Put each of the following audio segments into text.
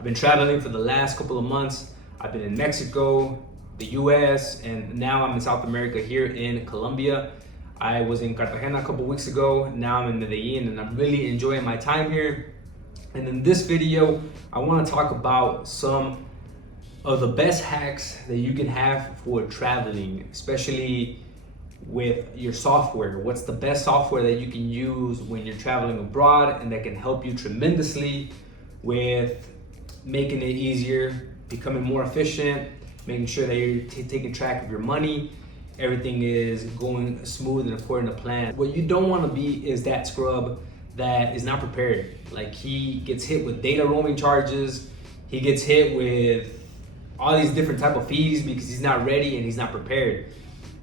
I've been traveling for the last couple of months. I've been in Mexico, the US, and now I'm in South America here in Colombia. I was in Cartagena a couple weeks ago. Now I'm in Medellin and I'm really enjoying my time here. And in this video, I want to talk about some of the best hacks that you can have for traveling, especially with your software. What's the best software that you can use when you're traveling abroad and that can help you tremendously with making it easier, becoming more efficient, making sure that you're taking track of your money, everything is going smooth and according to plan. What you don't want to be is that scrub that is not prepared. Like, he gets hit with data roaming charges, he gets hit with all these different type of fees because he's not ready and he's not prepared.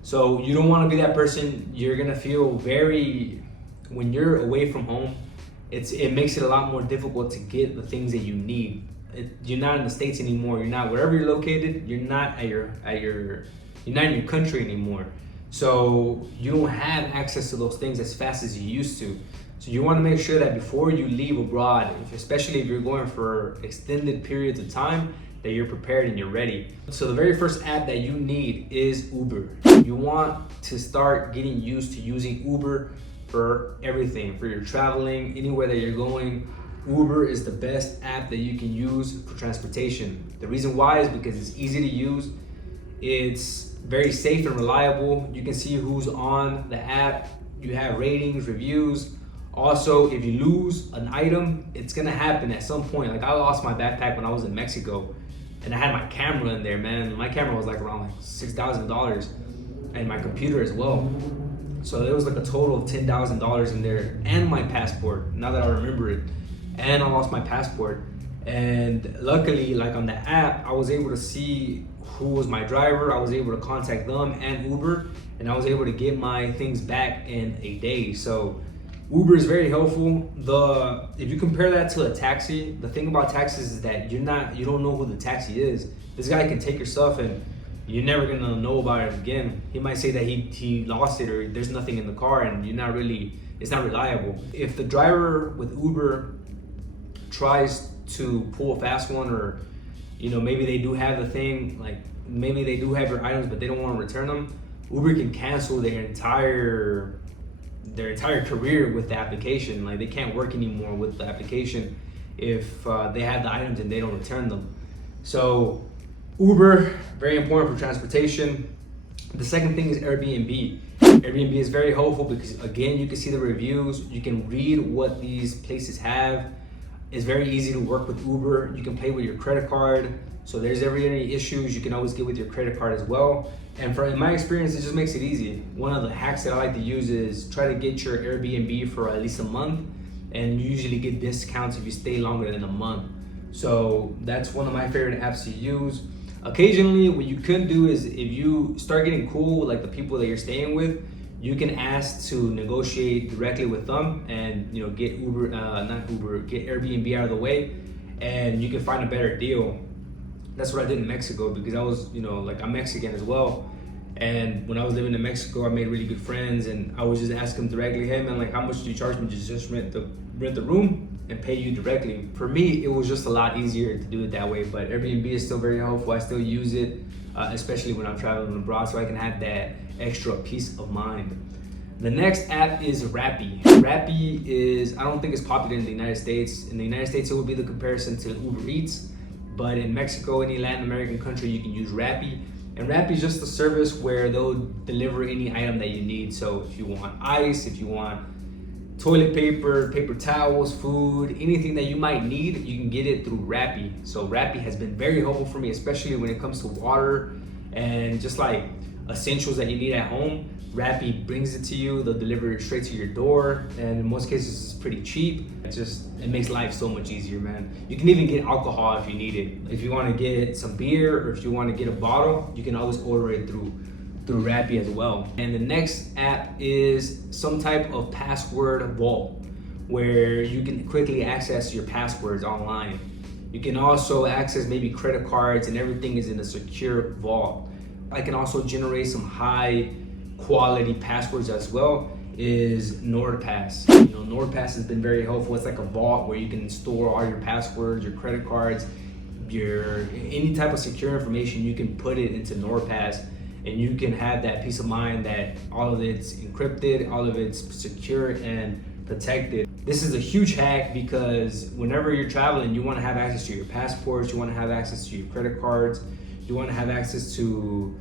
So you don't want to be that person. You're gonna feel when you're away from home, it makes it a lot more difficult to get the things that you need. You're not in the States anymore. You're not wherever you're located. You're not you're not in your country anymore. So you don't have access to those things as fast as you used to. So you want to make sure that before you leave abroad, especially if you're going for extended periods of time, that you're prepared and you're ready. So the very first app that you need is Uber. You want to start getting used to using Uber for everything, for your traveling, anywhere that you're going. Uber is the best app that you can use for transportation. The reason why is because it's easy to use, it's very safe and reliable. You can see who's on the app, you have ratings, reviews. Also, if you lose an item, it's gonna happen at some point. Like, I lost my backpack when I was in Mexico and I had my camera in there, man. My camera was like around $6,000 and my computer as well. So there was like a total of $10,000 in there, and my passport, now that I remember it. And I lost my passport. And luckily, like on the app, I was able to see who was my driver. I was able to contact them and Uber, and I was able to get my things back in a day. So Uber is very helpful. If you compare that to a taxi, the thing about taxis is that you don't know who the taxi is. This guy can take your stuff and you're never gonna know about it again. He might say that he lost it or there's nothing in the car, and it's not reliable. If the driver with Uber tries to pull a fast one, or maybe they do have the thing, like maybe they do have your items but they don't want to return them, Uber can cancel their entire career with the application. Like, they can't work anymore with the application if they have the items and they don't return them. So Uber, very important for transportation. The second thing is Airbnb. Airbnb is very helpful because, again, you can see the reviews, you can read what these places have. It's very easy to work with Uber. You can pay with your credit card. So there's any issues, you can always get with your credit card as well. And in my experience, it just makes it easy. One of the hacks that I like to use is try to get your Airbnb for at least a month, and you usually get discounts if you stay longer than a month. So that's one of my favorite apps to use. Occasionally, what you could do is, if you start getting cool with like the people that you're staying with, you can ask to negotiate directly with them and get get Airbnb out of the way, and you can find a better deal. That's what I did in Mexico, because I was, like, I'm Mexican as well. And when I was living in Mexico, I made really good friends, and I was just asking them directly, hey man, like, how much do you charge me to just rent the room and pay you directly? For me, it was just a lot easier to do it that way, but Airbnb is still very helpful. I still use it, especially when I'm traveling abroad, so I can have that extra peace of mind. The next app is Rappy. Rappy is, I don't think it's popular in the United States. In the United States, it would be the comparison to Uber Eats. But in Mexico, any Latin American country, you can use Rappy. And Rappy is just a service where they'll deliver any item that you need. So if you want ice, if you want toilet paper, paper towels, food, anything that you might need, you can get it through Rappy. So Rappy has been very helpful for me, especially when it comes to water and just like essentials that you need at home. Rappy brings it to you, they'll deliver it straight to your door, and in most cases it's pretty cheap. It makes life so much easier, man. You can even get alcohol if you need it. If you want to get some beer, or if you want to get a bottle, you can always order it through Rappy as well. And the next app is some type of password vault, where you can quickly access your passwords online. You can also access maybe credit cards, and everything is in a secure vault. I can also generate some high quality passwords as well. Is Nordpass. Nordpass has been very helpful. It's like a vault where you can store all your passwords, your credit cards, any type of secure information, you can put it into Nordpass, and you can have that peace of mind that all of it's encrypted, all of it's secure and protected. This is a huge hack because whenever you're traveling, you want to have access to your passports, you want to have access to your credit cards, you want to have access to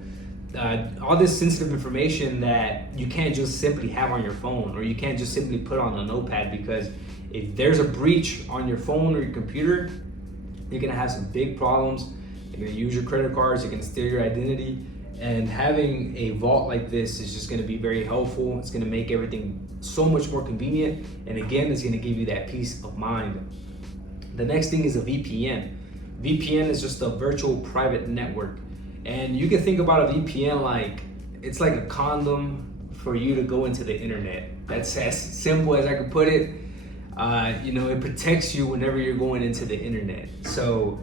all this sensitive information that you can't just simply have on your phone, or you can't just simply put on a notepad, because if there's a breach on your phone or your computer, you're gonna have some big problems. You're gonna use your credit cards, you can steal your identity, and having a vault like this is just gonna be very helpful. It's gonna make everything so much more convenient, and again, it's gonna give you that peace of mind. The next thing is a VPN. VPN is just a virtual private network, and you can think about a VPN like it's like a condom for you to go into the internet. That's as simple as I could put it. It protects you whenever you're going into the internet. So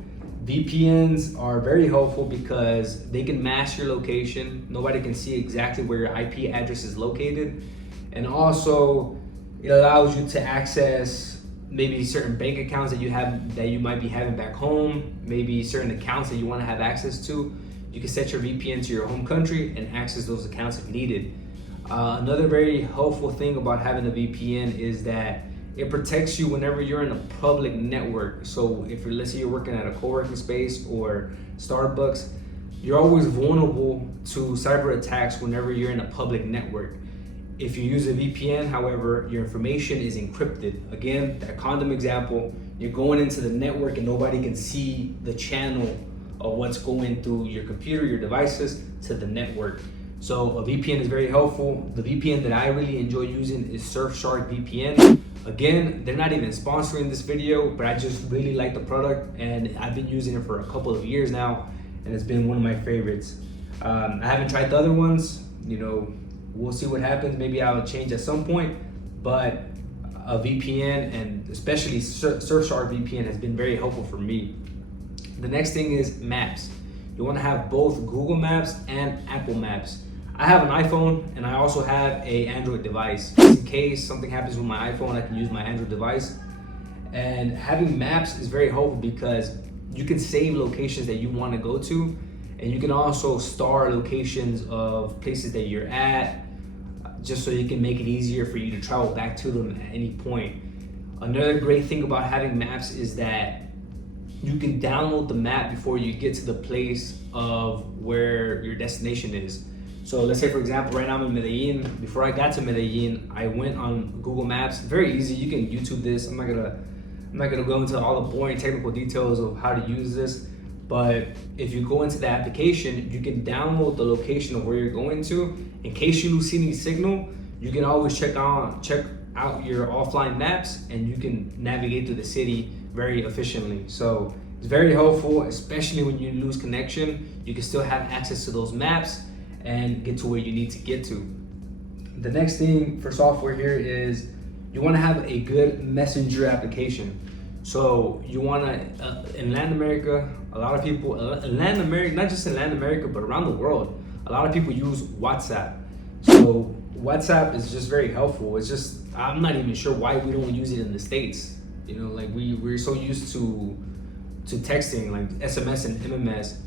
VPNs are very helpful because they can mask your location. Nobody can see exactly where your IP address is located. And also it allows you to access maybe certain bank accounts that you might be having back home, maybe certain accounts that you want to have access to. You can set your VPN to your home country and access those accounts if needed. Another very helpful thing about having a VPN is that it protects you whenever you're in a public network. So if let's say you're working at a co-working space or Starbucks, you're always vulnerable to cyber attacks whenever you're in a public network. If you use a VPN, however, your information is encrypted. Again, that condom example, you're going into the network and nobody can see the channel of what's going through your computer, your devices, to the network. So a VPN is very helpful. The VPN that I really enjoy using is Surfshark VPN. Again, they're not even sponsoring this video, but I just really like the product, and I've been using it for a couple of years now, and it's been one of my favorites. I haven't tried the other ones. We'll see what happens. Maybe I'll change at some point, but a VPN, and especially Surfshark VPN, has been very helpful for me. The next thing is maps. You want to have both Google Maps and Apple Maps. I have an iPhone and I also have an Android device. Just in case something happens with my iPhone, I can use my Android device. And having maps is very helpful because you can save locations that you want to go to, and you can also star locations of places that you're at, just so you can make it easier for you to travel back to them at any point. Another great thing about having maps is that you can download the map before you get to the place of where your destination is. So let's say, for example, right now I'm in Medellin. Before I got to Medellin, I went on Google Maps. Very easy. You can YouTube this. I'm not gonna go into all the boring technical details of how to use this. But if you go into the application, you can download the location of where you're going to. In case you lose any signal, you can always check out your offline maps, and you can navigate through the city very efficiently. So it's very helpful, especially when you lose connection. You can still have access to those maps and get to where you need to get to. The next thing for software here is you want to have a good messenger application. So you want to, in Latin America, a lot of people, in Latin America, not just in Latin America, but around the world, a lot of people use WhatsApp. So WhatsApp is just very helpful. It's just, I'm not even sure why we don't use it in the States. Like we're so used to texting, like SMS and MMS,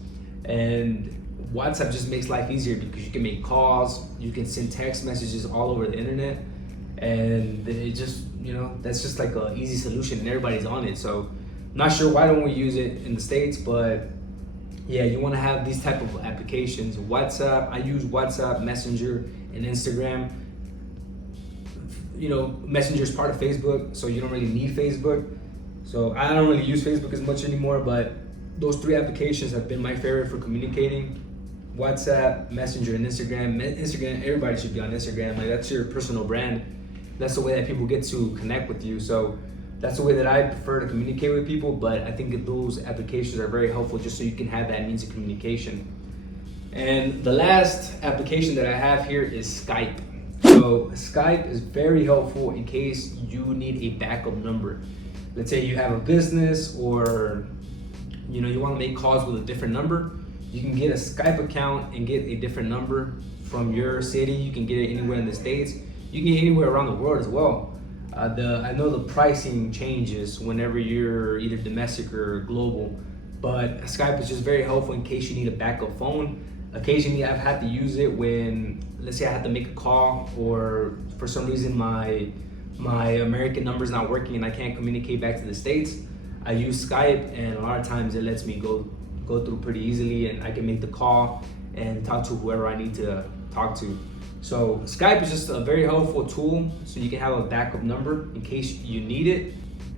and WhatsApp just makes life easier because you can make calls, you can send text messages all over the internet, and it just, that's just like an easy solution, and everybody's on it. So not sure why don't we use it in the States, but yeah, you want to have these type of applications. WhatsApp, I use WhatsApp, Messenger, and Instagram. Messenger is part of Facebook, so you don't really need Facebook. So I don't really use Facebook as much anymore, but those three applications have been my favorite for communicating. WhatsApp, Messenger, and Instagram. Instagram, everybody should be on Instagram. Like, that's your personal brand. That's the way that people get to connect with you. So that's the way that I prefer to communicate with people, but I think that those applications are very helpful just so you can have that means of communication. And the last application that I have here is Skype. So Skype is very helpful in case you need a backup number. Let's say you have a business, or you want to make calls with a different number. You can get a Skype account and get a different number from your city. You can get it anywhere in the States. You can get it anywhere around the world as well. I know the pricing changes whenever you're either domestic or global, but Skype is just very helpful in case you need a backup phone. Occasionally I've had to use it when, let's say I have to make a call, or for some reason my American number is not working and I can't communicate back to the States. I use Skype, and a lot of times it lets me go through pretty easily, and I can make the call and talk to whoever I need to talk to. So Skype is just a very helpful tool, so you can have a backup number in case you need it.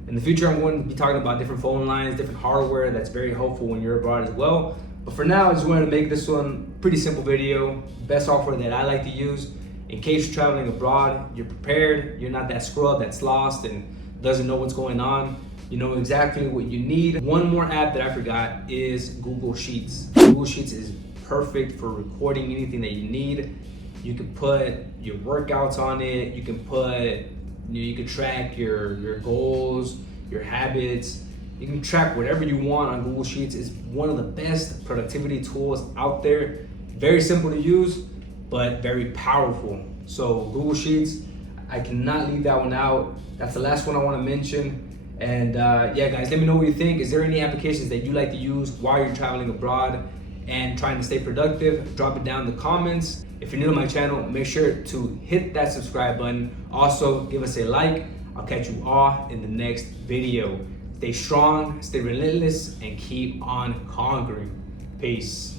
In the future, I'm going to be talking about different phone lines, different hardware that's very helpful when you're abroad as well. But for now, I just wanted to make this one pretty simple video, best software that I like to use. In case you're traveling abroad, you're prepared, you're not that scrub that's lost and doesn't know what's going on. You know exactly what you need. One more app that I forgot is Google Sheets. Google Sheets is perfect for recording anything that you need. You can put your workouts on it. You can put, you can track your goals, your habits. You can track whatever you want on Google Sheets. It's one of the best productivity tools out there. Very simple to use, but very powerful. So Google Sheets, I cannot leave that one out. That's the last one I want to mention. And yeah, guys, let me know what you think. Is there any applications that you like to use while you're traveling abroad and trying to stay productive? Drop it down in the comments. If you're new to my channel, make sure to hit that subscribe button. Also, give us a like. I'll catch you all in the next video. Stay strong, stay relentless, and keep on conquering. Peace.